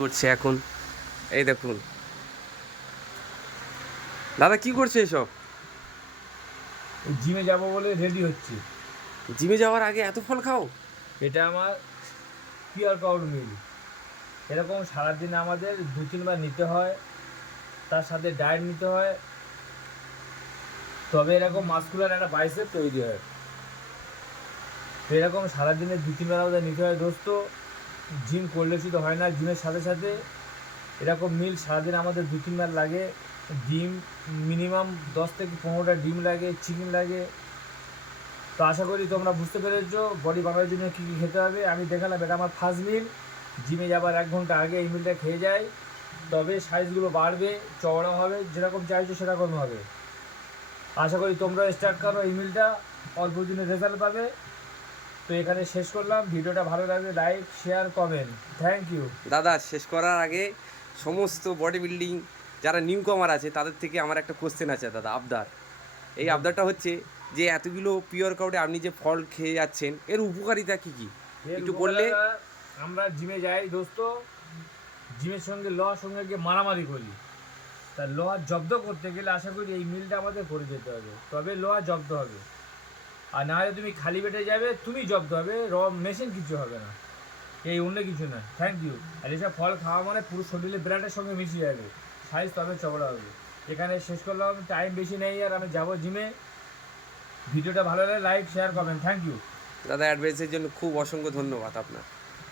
করছে এখন। এই দেখুন দাদা কি করছে এসব? জিমে যাব বলে রেডি হচ্ছি। জিমে যাওয়ার আগে এত ফল খাও? এটা আমার পিওর পাউড মিল। এরকম সারাদিন আমাদের 2-3 বার নিতে হয়, তার সাথে ডায়েট নিতে হয়, তবে এরকম মাসকুলার একটা বাইসেপ তৈরি হয়। তো এরকম সারাদিনে 2-3 বার আমাদের নিতে হয় দোস্ত। জিম করলে শুধু হয় না, জিমের সাথে সাথে এরকম মিল সারাদিন আমাদের 2-3 বার লাগে। ডিম মিনিমাম 10 থেকে 15টা ডিম লাগে, চিকেন লাগে। তো আশা করি তোমরা বুঝতে পেরেছো বডি বানানোর জন্য কী কী খেতে হবে। আমি দেখালাম, এটা আমার ফার্স্ট মিল। জিমে যাবার 1 ঘন্টা আগে এই মিলটা খেয়ে যাই, তবে সাইজগুলো বাড়বে, চওড়া হবে, যেরকম চাইছো সেরকম হবে। আশা করি তোমরা স্টার্ট করো, এই মিলটা অল্প দিনে রেজাল্ট পাবে। তো এখানে শেষ করলাম। ভিডিওটা ভালো লাগলে like, share, comment. Thank you. দাদা শেষ করার আগে সমস্ত বডি বিল্ডিং যারা নিউ কামার আছে তাদের থেকে আমার একটা কোশ্চেন আছে দাদা, আবদার। এই আবদারটা হচ্ছে যে এতগুলো পিওর কাউডে আপনি যে ফল খেয়ে যাচ্ছেন এর উপকারিতা কি কি এর একটু বললে। উপকারিতা, আমরা জিমে যাই দোস্ত, জিমের সঙ্গে লোহার সঙ্গে গিয়ে মারামারি করি। তা লোহা জব্দ করতে গেলে আশা করি এই মিলটা আমাদের করে যেতে হবে, তবে লোহা জব্দ হবে। আর না হলে তুমি খালি পেটে যাবে, তুমি জব্দ হবে, মেশিন কিছু হবে না। এই অন্য কিছু না। Thank you. আর এসব ফল খাওয়া মানে পুরো শরীরে ব্লাডের সঙ্গে মিশে যাবে, সাইজ তবে চওড়া হবে। এখানে শেষ করলাম, টাইম বেশি নেই আর আমি যাবো জিমে। ভিডিওটা ভালো লাগলে লাইক, শেয়ার করবেন। Thank you. দাদা অ্যাডভাইসের জন্য খুব অসংখ্য ধন্যবাদ আপনার।